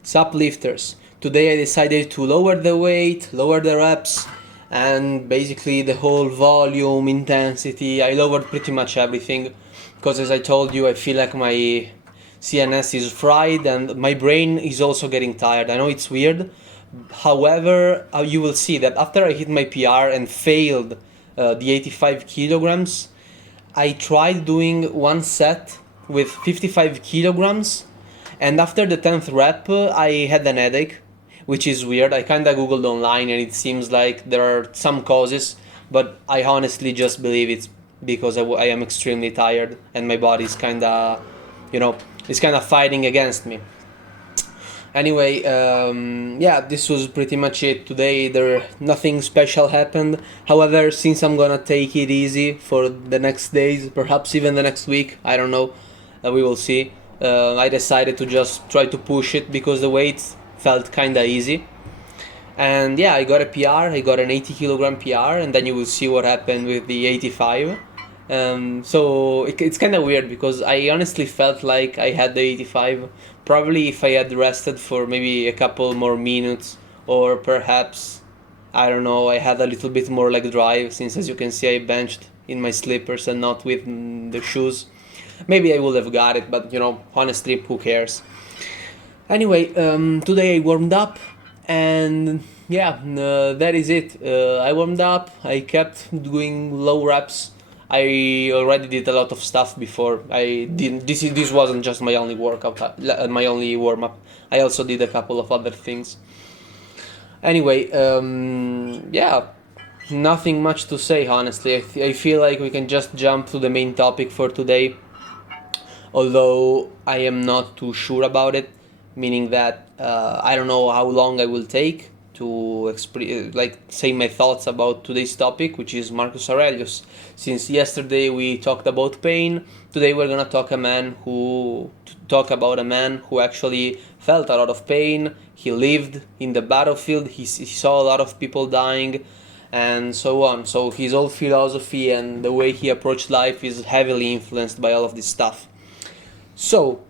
It's uplifters. Today I decided to lower the weight, lower the reps, and basically the whole volume, intensity. I lowered pretty much everything because, as I told you, I feel like my CNS is fried and my brain is also getting tired. I know it's weird. However, you will see that after I hit my PR and failed the 85 kilograms, I tried doing one set with 55 kilograms, and after the 10th rep, I had an headache, which is weird. I kinda googled online and it seems like there are some causes, but I honestly just believe it's because I am extremely tired and my body's kinda, you know, it's kinda fighting against me. Anyway, yeah, this was pretty much it today. Nothing special happened. However, since I'm gonna take it easy for the next days, perhaps even the next week, I don't know, we will see. I decided to just try to push it because the weight felt kinda easy. And yeah, I got a PR, I got an 80 kilogram PR, and then you will see what happened with the 85. So it's kind of weird because I honestly felt like I had the 85. Probably if I had rested for maybe a couple more minutes, or perhaps, I don't know, I had a little bit more leg drive, since as you can see I benched in my slippers and not with the shoes. Maybe I would have got it, but honestly, who cares? Anyway, today I warmed up, and yeah, that is it. I warmed up, I kept doing low reps. I already did a lot of stuff before. I didn't. This wasn't just my only workout, my only warm up. I also did a couple of other things. Anyway, yeah, nothing much to say. Honestly, I feel like we can just jump to the main topic for today. Although I am not too sure about it, meaning that I don't know how long I will take to say my thoughts about today's topic, which is Marcus Aurelius. Since yesterday we talked about pain, today we're gonna talk about a man who actually felt a lot of pain. He lived in the battlefield. He saw a lot of people dying, and so on. So his whole philosophy and the way he approached life is heavily influenced by all of this stuff. So,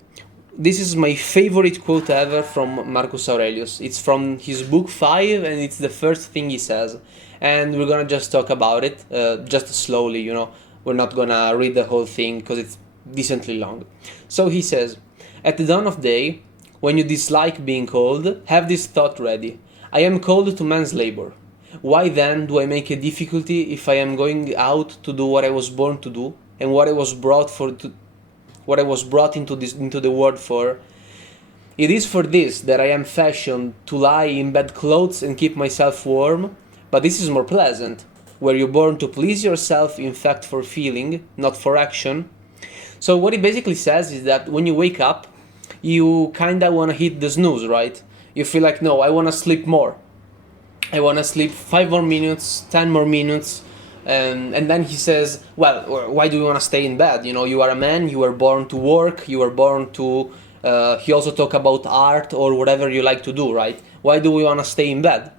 this is my favorite quote ever from Marcus Aurelius. It's from his book 5, and it's the first thing he says. And we're gonna just talk about it, just slowly, We're not gonna read the whole thing because it's decently long. So he says, "At the dawn of day, when you dislike being called, have this thought ready. I am called to man's labor. Why then do I make a difficulty if I am going out to do what I was born to do, and what I was brought into the world for? It is for this that I am fashioned, to lie in bed clothes and keep myself warm, but this is more pleasant. Were you born to please yourself, in fact for feeling, not for action?" So what he basically says is that when you wake up, you kinda wanna hit the snooze, right? You feel like, no, I wanna sleep more. I wanna sleep 5 more minutes, 10 more minutes. And then he says, well, why do you want to stay in bed? You are a man, you were born to work, you were born to... he also talk about art or whatever you like to do, right? Why do we want to stay in bed?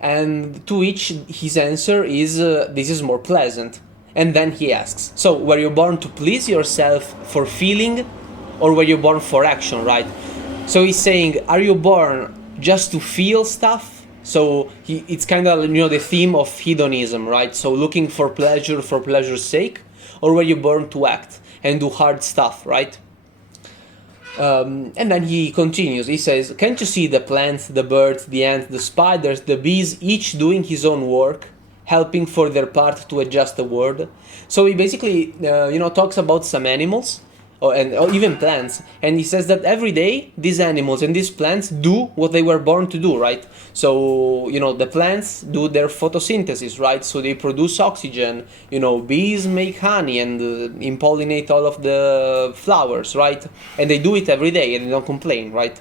And to which his answer is, this is more pleasant. And then he asks, so were you born to please yourself for feeling, or were you born for action, right? So he's saying, are you born just to feel stuff? So it's kind of, the theme of hedonism, right? So looking for pleasure's sake, or were you born to act and do hard stuff, right? And then he continues. He says, can't you see the plants, the birds, the ants, the spiders, the bees, each doing his own work, helping for their part to adjust the world? So he basically, talks about some animals, or even plants, and he says that every day these animals and these plants do what they were born to do, right? So the plants do their photosynthesis, right? So they produce oxygen. Bees make honey and impollinate all of the flowers, right? And they do it every day and they don't complain, right?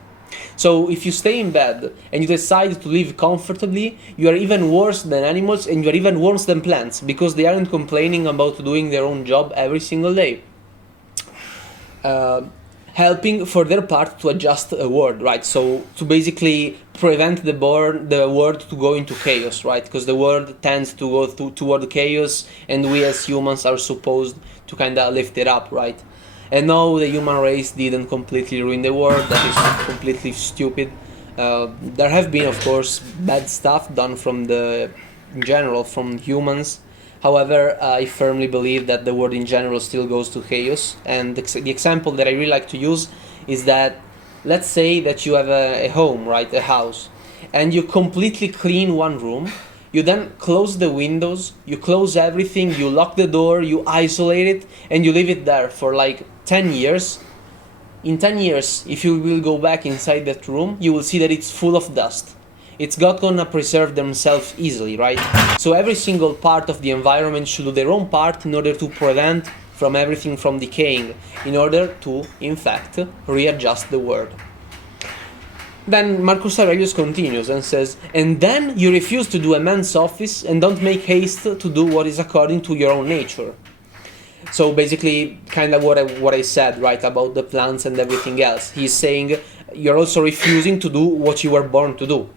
So if you stay in bed and you decide to live comfortably, you are even worse than animals, and you are even worse than plants, because they aren't complaining about doing their own job every single day. Helping for their part to adjust a world, right? So to basically prevent the world to go into chaos, right? Because the world tends to go toward chaos, and we as humans are supposed to kind of lift it up, right? And no, the human race didn't completely ruin the world. That is completely stupid. There have been, of course, bad stuff done in general, from humans. However, I firmly believe that the world in general still goes to chaos. And the example that I really like to use is that, let's say that you have a home, right, a house, and you completely clean one room. You then close the windows, you close everything, you lock the door, you isolate it, and you leave it there for like 10 years. In 10 years, if you will go back inside that room, you will see that it's full of dust. It's not gonna preserve themselves easily, right? So every single part of the environment should do their own part in order to prevent from everything from decaying, in order to, in fact, readjust the world. Then Marcus Aurelius continues and says, and then you refuse to do a man's office and don't make haste to do what is according to your own nature. So basically, kind of what I said, right, about the plants and everything else. He's saying you're also refusing to do what you were born to do.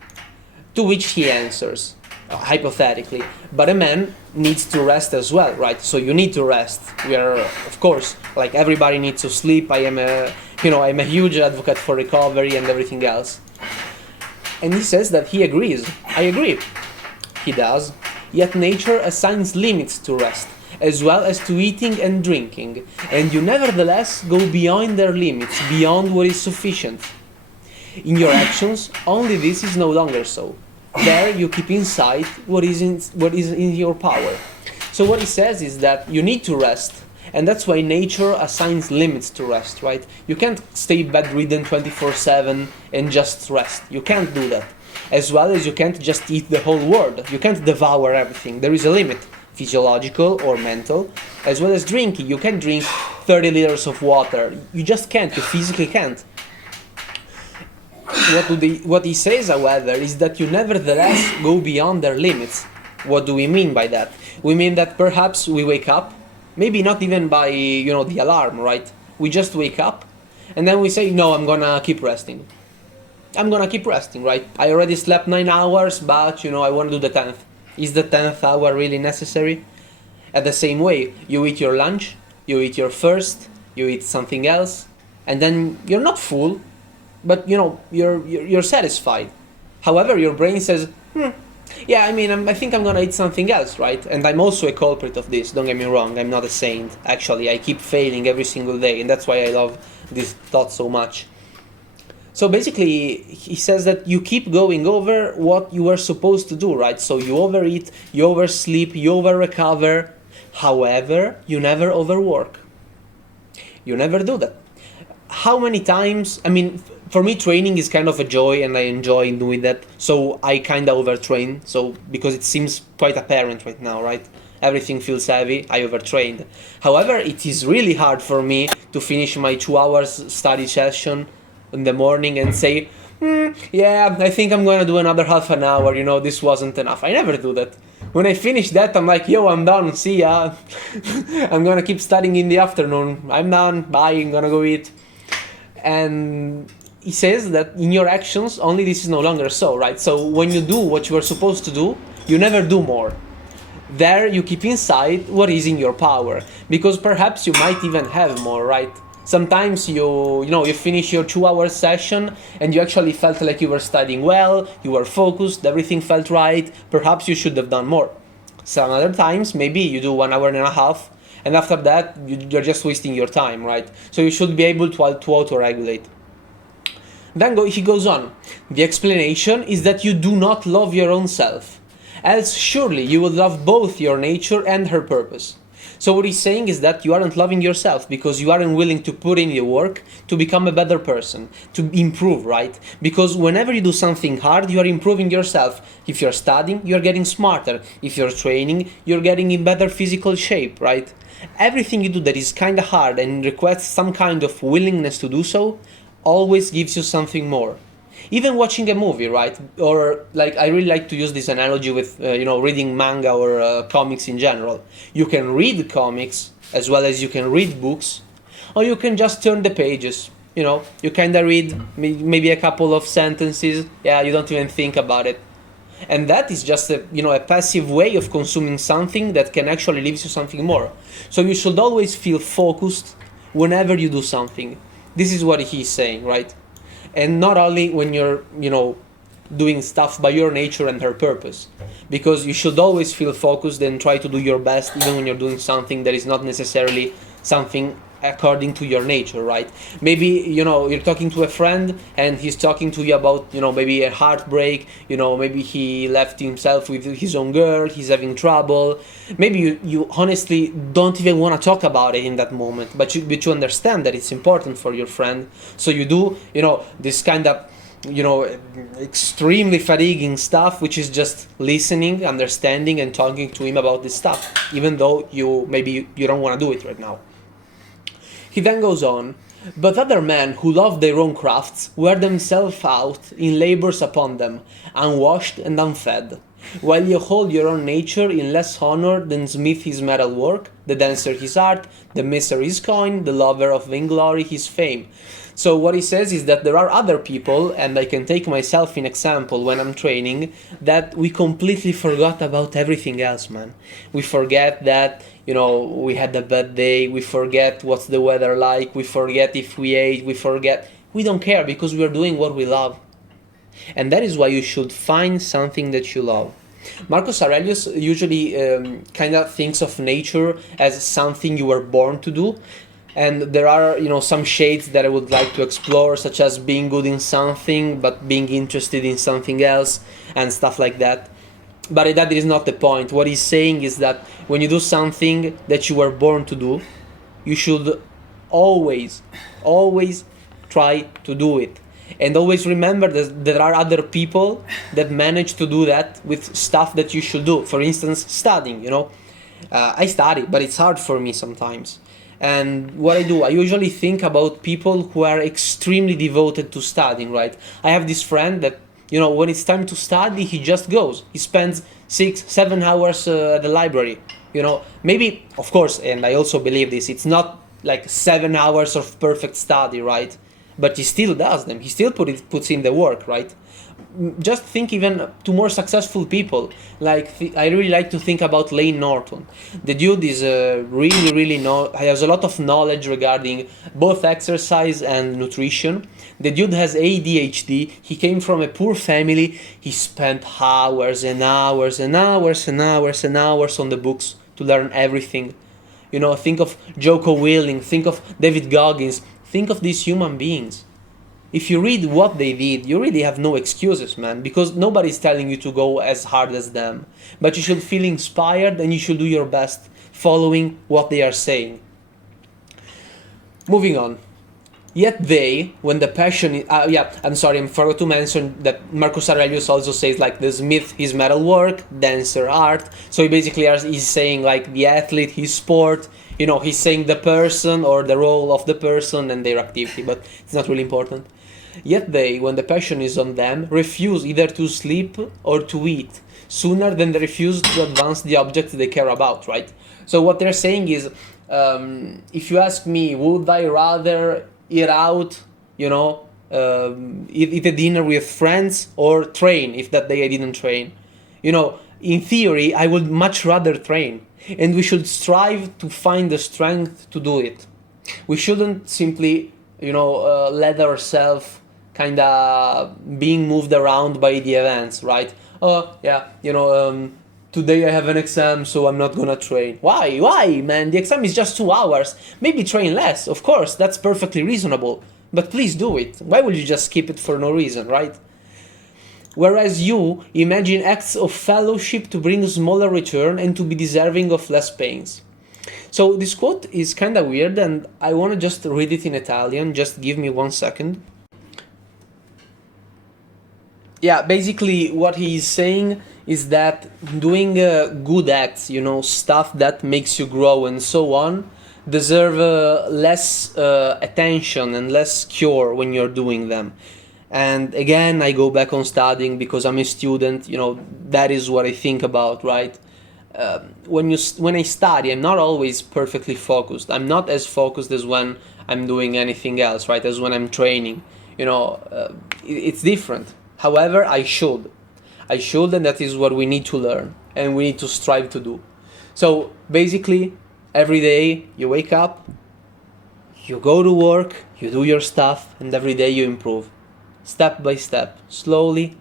To which he answers, hypothetically, but a man needs to rest as well, right? So you need to rest. We are, of course, like everybody needs to sleep. I'm a huge advocate for recovery and everything else. And he says that he agrees. I agree. He does. Yet nature assigns limits to rest, as well as to eating and drinking, and you nevertheless go beyond their limits, beyond what is sufficient. In your actions, only this is no longer so. There you keep inside what is in your power. So what he says is that you need to rest, and that's why nature assigns limits to rest, right? You can't stay bedridden 24/7 and just rest. You can't do that. As well as you can't just eat the whole world. You can't devour everything. There is a limit, physiological or mental, as well as drinking. You can't drink 30 liters of water. You just can't. You physically can't. What he says, however, is that you nevertheless go beyond their limits. What do we mean by that? We mean that perhaps we wake up, maybe not even by, the alarm, right? We just wake up, and then we say, no, I'm gonna keep resting. I'm gonna keep resting, right? I already slept 9 hours, but, I want to do the 10th. Is the 10th hour really necessary? At the same way, you eat your lunch, you eat your first, you eat something else, and then you're not full, but you're satisfied. However, your brain says, I think I'm gonna eat something else, right? And I'm also a culprit of this, don't get me wrong, I'm not a saint. Actually, I keep failing every single day, and that's why I love this thought so much. So basically, he says that you keep going over what you were supposed to do, right? So you overeat, you oversleep, you over-recover. However, you never overwork. You never do that. How many times, for me, training is kind of a joy, and I enjoy doing that. So I kind of overtrain. So because it seems quite apparent right now, right? Everything feels heavy. I overtrained. However, it is really hard for me to finish my 2 hours study session in the morning and say, I think I'm gonna do another half an hour. This wasn't enough. I never do that. When I finish that, I'm like, I'm done. See ya. I'm gonna keep studying in the afternoon. I'm done. Bye. I'm gonna go eat. And he says that in your actions, only this is no longer so, right? So when you do what you are supposed to do, you never do more. There you keep inside what is in your power, because perhaps you might even have more, right? Sometimes you finish your 2 hour session and you actually felt like you were studying well, you were focused, everything felt right, perhaps you should have done more. Some other times, maybe you do 1 hour and a half, and after that, you're just wasting your time, right? So you should be able to auto-regulate. Then he goes on. The explanation is that you do not love your own self. Else surely you would love both your nature and her purpose. So what he's saying is that you aren't loving yourself because you aren't willing to put in the work to become a better person, to improve, right? Because whenever you do something hard, you are improving yourself. If you're studying, you're getting smarter. If you're training, you're getting in better physical shape, right? Everything you do that is kind of hard and requires some kind of willingness to do so always gives you something more. Even watching a movie, right? Or I really like to use this analogy with reading manga or comics in general. You can read comics as well as you can read books, or you can just turn the pages. You kind of read maybe a couple of sentences. You don't even think about it, and that is just a passive way of consuming something that can actually leave you something more. So you should always feel focused whenever you do something. This is what he's saying, right? And not only when you're, doing stuff by your nature and her purpose, because you should always feel focused and try to do your best even when you're doing something that is not necessarily something according to your nature, right? Maybe you're talking to a friend and he's talking to you about maybe a heartbreak, maybe he left himself with his own girl, he's having trouble. Maybe you honestly don't even want to talk about it in that moment, but you understand that it's important for your friend, so you do this kind of extremely fatiguing stuff, which is just listening, understanding, and talking to him about this stuff, even though you don't want to do it right now. He then goes on, but other men who love their own crafts wear themselves out in labors upon them, unwashed and unfed, while you hold your own nature in less honor than smith his metal work, the dancer his art, the miser his coin, the lover of vainglory his fame. So what he says is that there are other people, and I can take myself in example when I'm training, that we completely forgot about everything else, man. We forget that, we had a bad day, we forget what's the weather like, we forget if we ate, we don't care because we are doing what we love. And that is why you should find something that you love. Marcus Aurelius usually kind of thinks of nature as something you were born to do. And there are, some shades that I would like to explore, such as being good in something, but being interested in something else, and stuff like that. But that is not the point. What he's saying is that when you do something that you were born to do, you should always try to do it. And always remember that there are other people that manage to do that with stuff that you should do. For instance, studying, I study, but it's hard for me sometimes. And what I do, I usually think about people who are extremely devoted to studying, right? I have this friend that, when it's time to study, he just goes. He spends 6-7 hours at the library, Maybe, of course, and I also believe this, it's not like 7 hours of perfect study, right? But he still does them. He still puts in the work, right? Just think even to more successful people. Like I really like to think about Lane Norton. The dude is really has a lot of knowledge regarding both exercise and nutrition. The dude has ADHD. He came from a poor family. He spent hours and hours and hours and hours and hours on the books to learn everything. Think of Joko Willing. Think of David Goggins. Think of these human beings. If you read what they did, you really have no excuses, man, because nobody's telling you to go as hard as them. But you should feel inspired and you should do your best following what they are saying. Moving on. Yet they, when the passion... I forgot to mention that Marcus Aurelius also says like the smith, his metal work, dancer, art. So he basically is saying like the athlete, his sport. He's saying the person or the role of the person and their activity, but it's not really important. Yet they, when the passion is on them, refuse either to sleep or to eat, sooner than they refuse to advance the object they care about, right? So what they're saying is, if you ask me, would I rather eat out, eat a dinner with friends or train if that day I didn't train? In theory, I would much rather train. And we should strive to find the strength to do it. We shouldn't simply, let ourselves kind of being moved around by the events, right? Today I have an exam, so I'm not gonna train. Why, man? The exam is just 2 hours. Maybe train less, of course, that's perfectly reasonable. But please do it. Why would you just skip it for no reason, right? Whereas you imagine acts of fellowship to bring smaller return and to be deserving of less pains. So this quote is kind of weird and I want to just read it in Italian. Just give me 1 second. Yeah, basically what he's saying is that doing good acts, stuff that makes you grow and so on, deserve less attention and less cure when you're doing them. And again, I go back on studying because I'm a student, that is what I think about, right? When I study, I'm not always perfectly focused. I'm not as focused as when I'm doing anything else, right? As when I'm training, it's different. However, I should, and that is what we need to learn and we need to strive to do. So basically, every day you wake up, You go to work, you do your stuff, and every day you improve. Step by step, slowly,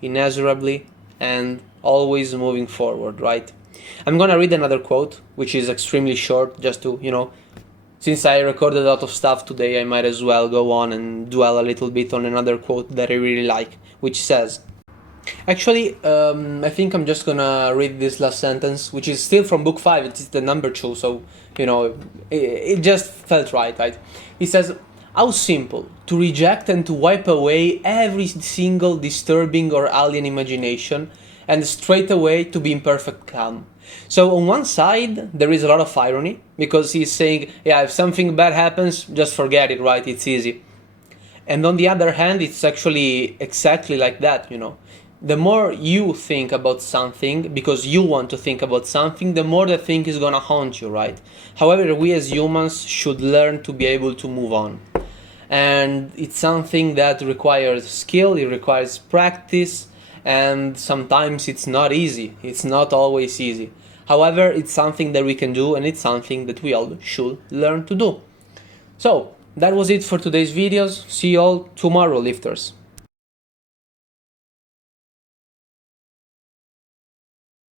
inexorably, and always moving forward, right? I'm gonna read another quote, which is extremely short, just to, since I recorded a lot of stuff today, I might as well go on and dwell a little bit on another quote that I really like, which says, actually, I think I'm just gonna read this last sentence, which is still from book 5, it's the number 2, so, it just felt right? It says, how simple to reject and to wipe away every single disturbing or alien imagination, and straight away to be in perfect calm. So on one side, there is a lot of irony, because he's saying, yeah, if something bad happens, just forget it, right? It's easy. And on the other hand, it's actually exactly like that, The more you think about something, because you want to think about something, the more the thing is gonna haunt you, right? However, we as humans should learn to be able to move on. And it's something that requires skill, it requires practice, and sometimes it's not easy. It's not always easy. However, it's something that we can do, and it's something that we all should learn to do. So, that was it for today's videos. See you all tomorrow, lifters.